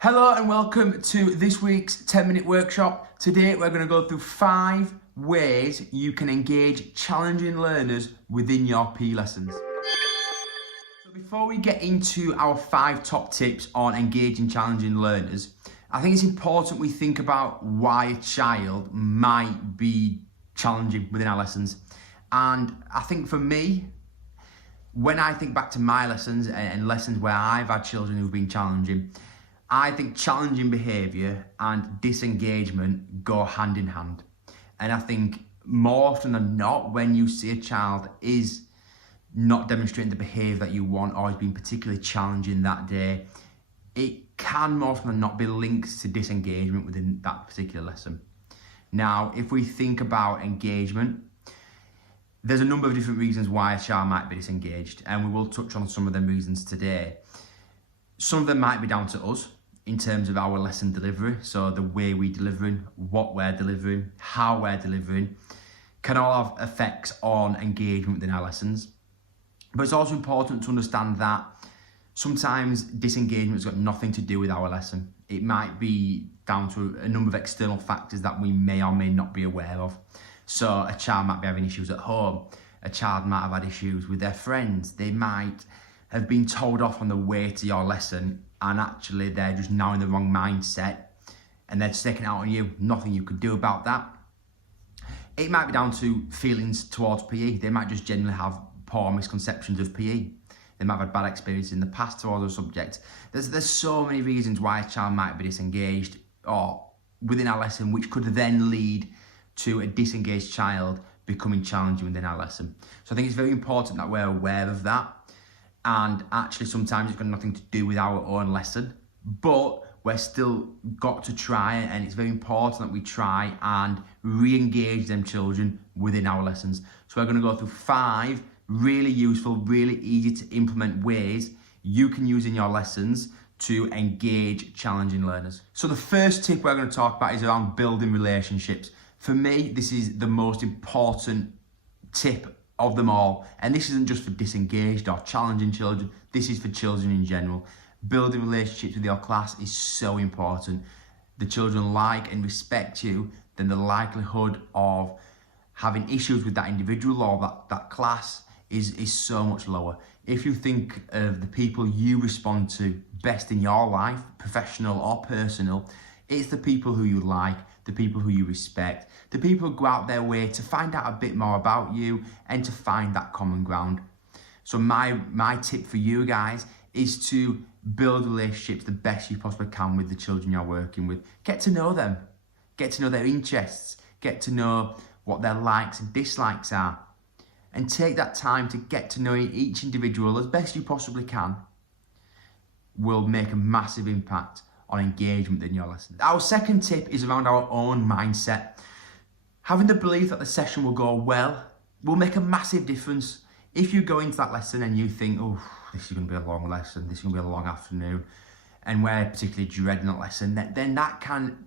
Hello and welcome to this week's 10-minute workshop. Today we're going to go through 5 ways you can engage challenging learners within your PE lessons. So before we get into our 5 top tips on engaging challenging learners, I think it's important we think about why a child might be challenging within our lessons. And I think for me, when I think back to my lessons and lessons where I've had children who've been challenging, I think challenging behaviour and disengagement go hand in hand. And I think more often than not, when you see a child is not demonstrating the behaviour that you want or is being particularly challenging that day, it can more often than not be linked to disengagement within that particular lesson. Now, if we think about engagement, there's a number of different reasons why a child might be disengaged, and we will touch on some of them reasons today. Some of them might be down to us in terms of our lesson delivery, so the way we're delivering, what we're delivering, how we're delivering, can all have effects on engagement within our lessons. But it's also important to understand that sometimes disengagement's got nothing to do with our lesson. It might be down to a number of external factors that we may or may not be aware of. So a child might be having issues at home, a child might have had issues with their friends, they might have been told off on the way to your lesson and actually they're just now in the wrong mindset and they're just taking it out on you, nothing you could do about that. It might be down to feelings towards PE. They might just generally have poor misconceptions of PE. They might have had bad experiences in the past towards the subject. There's so many reasons why a child might be disengaged or within our lesson, which could then lead to a disengaged child becoming challenging within our lesson. So I think it's very important that we're aware of that. And actually sometimes it's got nothing to do with our own lesson, but we're still got to try, and it's very important that we try and re-engage them children within our lessons. So we're going to go through 5 really useful, really easy to implement ways you can use in your lessons to engage challenging learners. So the first tip we're going to talk about is around building relationships. For me, this is the most important tip of them all, and this isn't just for disengaged or challenging children, this is for children in general. Building relationships with your class is so important. The children like and respect you, then the likelihood of having issues with that individual or that class is so much lower. If you think of the people you respond to best in your life, professional or personal, it's the people who you like, the people who you respect, the people who go out their way to find out a bit more about you and to find that common ground. So my tip for you guys is to build relationships the best you possibly can with the children you're working with. Get to know them, get to know their interests, get to know what their likes and dislikes are, and take that time to get to know each individual as best you possibly can. Will make a massive impact on engagement in your lesson. Our second tip is around our own mindset. Having the belief that the session will go well will make a massive difference. If you go into that lesson and you think, oh, this is going to be a long lesson, this is going to be a long afternoon, and we're particularly dreading that lesson, then that can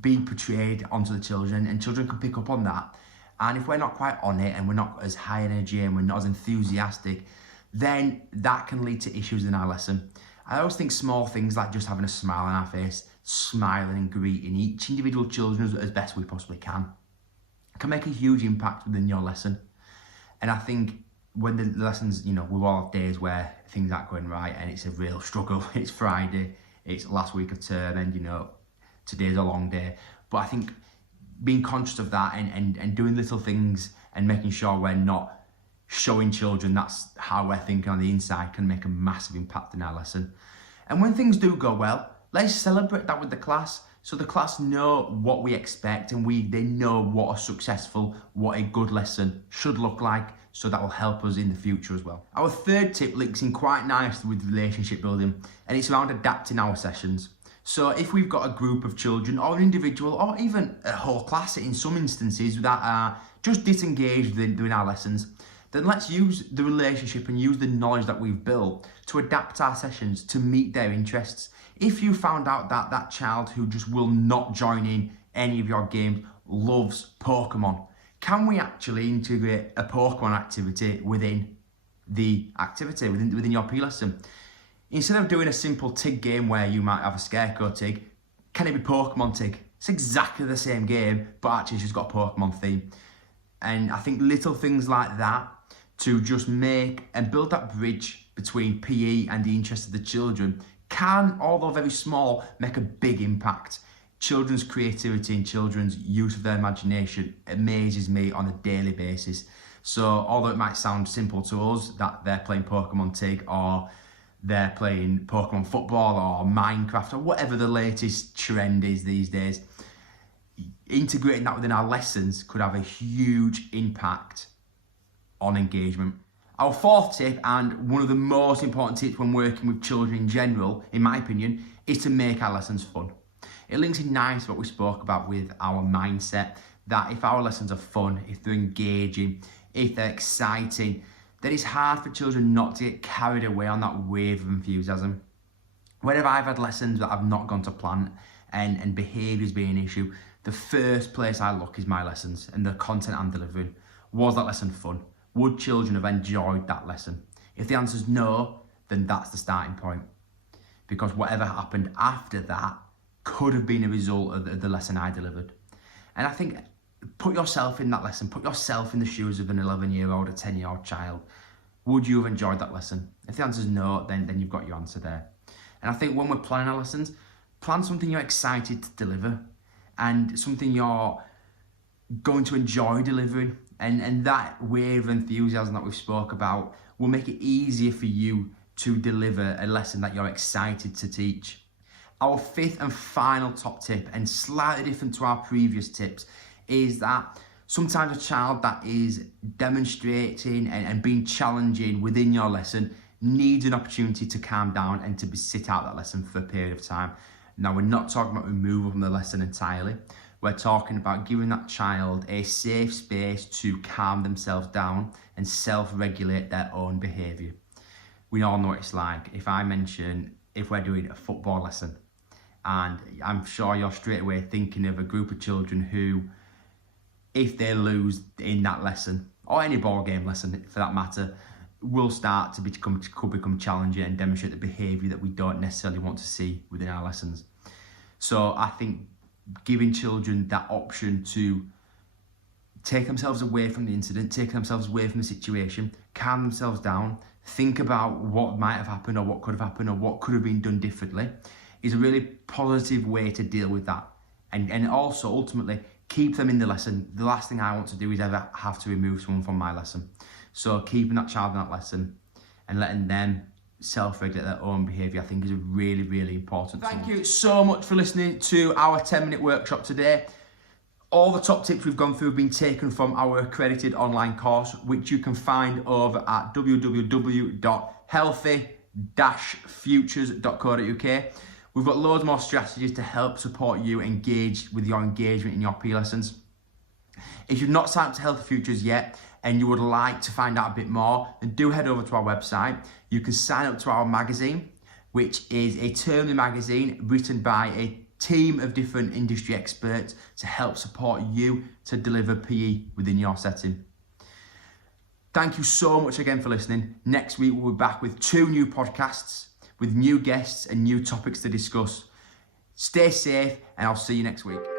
be portrayed onto the children, and children can pick up on that. And if we're not quite on it and we're not as high energy and we're not as enthusiastic, then that can lead to issues in our lesson. I always think small things like just having a smile on our face, smiling and greeting each individual children as best we possibly can make a huge impact within your lesson. And I think when the lessons, we all have days where things aren't going right and it's a real struggle. It's Friday, it's last week of term, and today's a long day. But I think being conscious of that and doing little things and making sure we're not showing children that's how we're thinking on the inside can make a massive impact in our lesson. And when things do go well, let's celebrate that with the class, so the class know what we expect and they know what a good lesson should look like, so that will help us in the future as well. Our third tip links in quite nicely with relationship building, and it's around adapting our sessions. So if we've got a group of children or an individual or even a whole class in some instances that are just disengaged within our lessons, then let's use the relationship and use the knowledge that we've built to adapt our sessions to meet their interests. If you found out that that child who just will not join in any of your games loves Pokemon, can we actually integrate a Pokemon activity within the activity, within your PE lesson? Instead of doing a simple TIG game where you might have a scarecrow TIG, can it be Pokemon TIG? It's exactly the same game, but actually it's just got a Pokemon theme. And I think little things like that to just make and build that bridge between PE and the interest of the children can, although very small, make a big impact. Children's creativity and children's use of their imagination amazes me on a daily basis. So although it might sound simple to us that they're playing Pokemon TIG or they're playing Pokemon football or Minecraft or whatever the latest trend is these days, integrating that within our lessons could have a huge impact on engagement. Our fourth tip, and one of the most important tips when working with children in general, in my opinion, is to make our lessons fun. It links in nice to what we spoke about with our mindset, that if our lessons are fun, if they're engaging, if they're exciting, then it's hard for children not to get carried away on that wave of enthusiasm. Whenever I've had lessons that have not gone to plan and behaviours being an issue, the first place I look is my lessons and the content I'm delivering. Was that lesson fun? Would children have enjoyed that lesson? If the answer is no, then that's the starting point. Because whatever happened after that could have been a result of the lesson I delivered. And I think, put yourself in that lesson, put yourself in the shoes of an 11-year-old, a 10-year-old child. Would you have enjoyed that lesson? If the answer is no, then you've got your answer there. And I think when we're planning our lessons, plan something you're excited to deliver and something you're going to enjoy delivering. And that wave of enthusiasm that we've spoke about will make it easier for you to deliver a lesson that you're excited to teach. Our fifth and final top tip, and slightly different to our previous tips, is that sometimes a child that is demonstrating and being challenging within your lesson needs an opportunity to calm down and to sit out that lesson for a period of time. Now, we're not talking about removal from the lesson entirely. We're talking about giving that child a safe space to calm themselves down and self-regulate their own behaviour. We all know what it's like. If we're doing a football lesson, and I'm sure you're straight away thinking of a group of children who, if they lose in that lesson, or any ball game lesson for that matter, will start to could become challenging and demonstrate the behaviour that we don't necessarily want to see within our lessons. So I think giving children that option to take themselves away from the incident, take themselves away from the situation, calm themselves down, think about what might have happened or what could have happened or what could have been done differently, is a really positive way to deal with that. And also ultimately keep them in the lesson. The last thing I want to do is ever have to remove someone from my lesson. So keeping that child in that lesson and letting them self-regulate their own behaviour, I think, is a really, really important thing. Thank you so much for listening to our 10-minute workshop today. All the top tips we've gone through have been taken from our accredited online course, which you can find over at www.healthy-futures.co.uk. We've got loads more strategies to help support you engage with your engagement in your PE lessons. If you've not signed up to Healthy Futures yet and you would like to find out a bit more, then do head over to our website. You can sign up to our magazine, which is a termly magazine written by a team of different industry experts to help support you to deliver PE within your setting. Thank you so much again for listening. Next week we'll be back with 2 new podcasts with new guests and new topics to discuss. Stay safe and I'll see you next week.